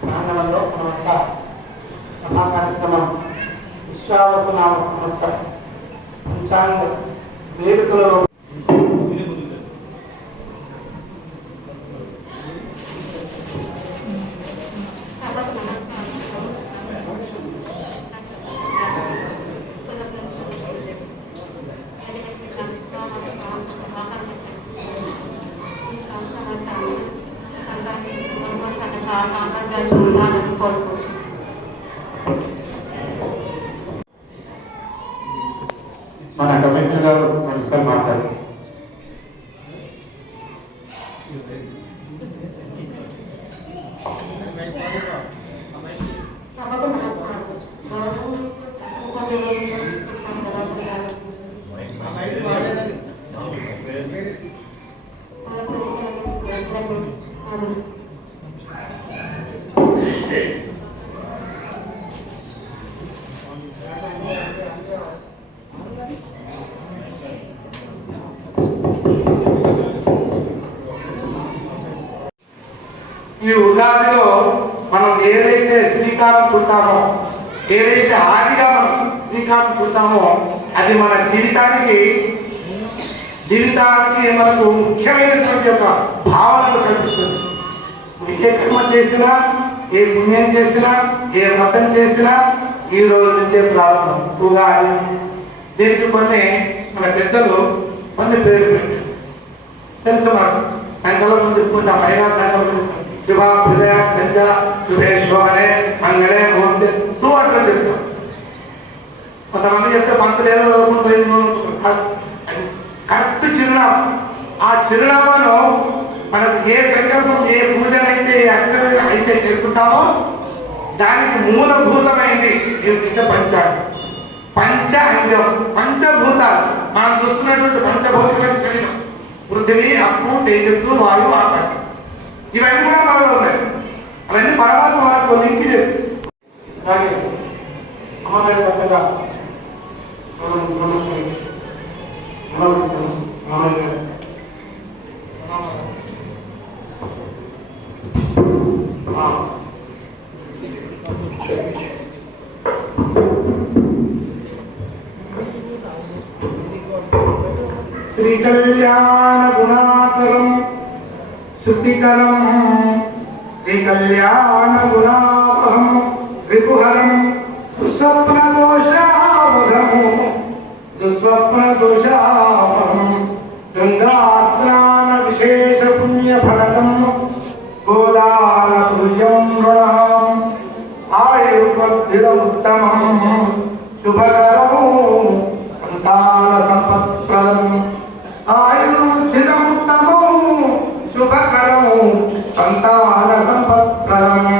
ప్రాంగణంలో మన యొక్క సభా కార్యక్రమం విశ్వావసనామ సంవత్సరం పంచాంగ వేడుకలలో మన కమిషనర్ గారు మాట్లాడారు. ఈ ఉగాదిలో మనం ఏదైతే శ్రీకారం చుడతామో ఏదైతే ఆదిగా మనం శ్రీకారం చుడతామో అది మన జీవితానికి జీవితానికి మనకు ముఖ్యమైనటువంటి ఒక భావనలు కల్పిస్తుంది. ఏ కర్మ చేసినా ఏ పుణ్యం చేసినా ఏ వ్రతం చేసినా ఈ రోజు నుంచే ప్రారంభం ఉగాది. దీనికి కొన్ని మన పెద్దలు కొన్ని పేర్లు పెట్టారు. తెలుసు మనం సంకల్పం చెప్పుకుంటాం అయ్యా సంకల్పం చెప్తాం శుభాభ్యుదయ హృదయ గంజ శుభేశ్వరే మంగళే ముహూర్తే నువ్వు అట్లా చెప్తావు కొంతమంది చెప్తే పంతులు ఏదో చదువుకుంటూ కరెక్ట్ చిరునామా. ఆ చిరునామాను మనకు ఏ సంకల్పం ఏ పూజనైతే అక్కడ అయితే చేసుకుంటామో దానికి మూలభూతమైంది ఏమిటంటే పంచాంగం. పంచ అంగం పంచభూతాలు. మనం చూస్తున్నటువంటి పంచభూతమైన శరీరం. పృథివీ అప్పు తేజస్సు వాయు ఆకాశం. ఇవన్నీ కూడా మనలో ఉన్నాయి. అవన్నీ పరమాత్మ మనకు లింక్ చేసి. అలాగే సమన్వయబద్ధంగా మనం నమస్కరించి నమస్కరించి నమస్కరించి శ్రీకళ్యాణ గుణాకరం శుద్ధికరం శ్రీకళ్యాణ గుణాపహం రిపుహరం దుస్వప్న దోషావహము దుస్వప్న దోషాపహం గంగా స్నాన విశేష పుణ్య ఫలకం గోదాన తుల్యం రుణం ఆయుర్వర్ధిదముత్తమం శుభకరం సంతాన సంపత్ప్రదం సంతాన సంపత్ప్రదం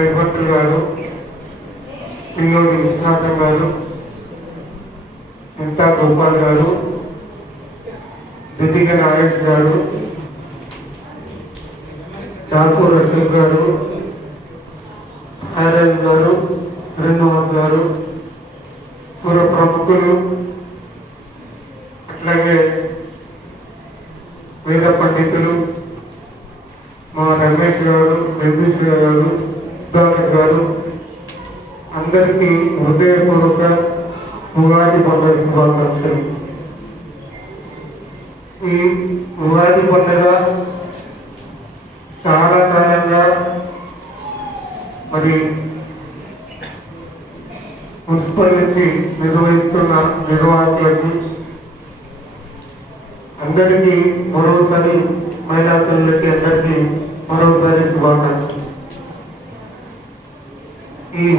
రేపత్తులు గారు పిల్లోడి విశ్వనాథం గారు చింతా గోపాల్ గారు దితిక నాగేష్ గారు ఠాకూర్ అశోక్ గారు సారాయణ్ గారు శ్రీనివాస్ గారు పూర్వ ప్రముఖులు అట్లాగే వేద పండితులు మా రమేష్ గారు వెంకటేశ్వర గారు సుధాకర్ గారు అందరికీ హృదయపూర్వక ఉగాది పండుగ శుభాకాంక్షలు. ఈ ఉగాది పండుగ చాలా కాలంగా మరి మున్సిపల్ నుంచి నిర్వహిస్తున్న నిర్వాహకులకి అందరికీ మరోసారి మహిళా తల్లులకి అందరికీ మరోసారి శుభాకాంక్షలు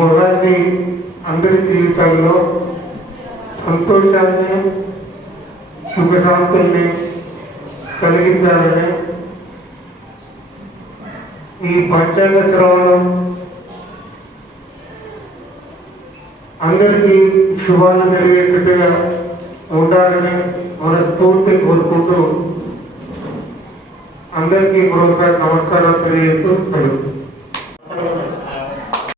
మొగాన్ని అందరి జీవితాల్లో సంతోషాన్ని సుఖశాంతుల్ని కలిగించాలని ఈ పంచాంగ శ్రవణం అందరికీ శుభాలు జరిగేటట్టుగా ఉండాలని మనస్ఫూర్తి కోరుకుంటూ అందరికీ మరోసారి నమస్కారాలు తెలియజేస్తూ సెలవు.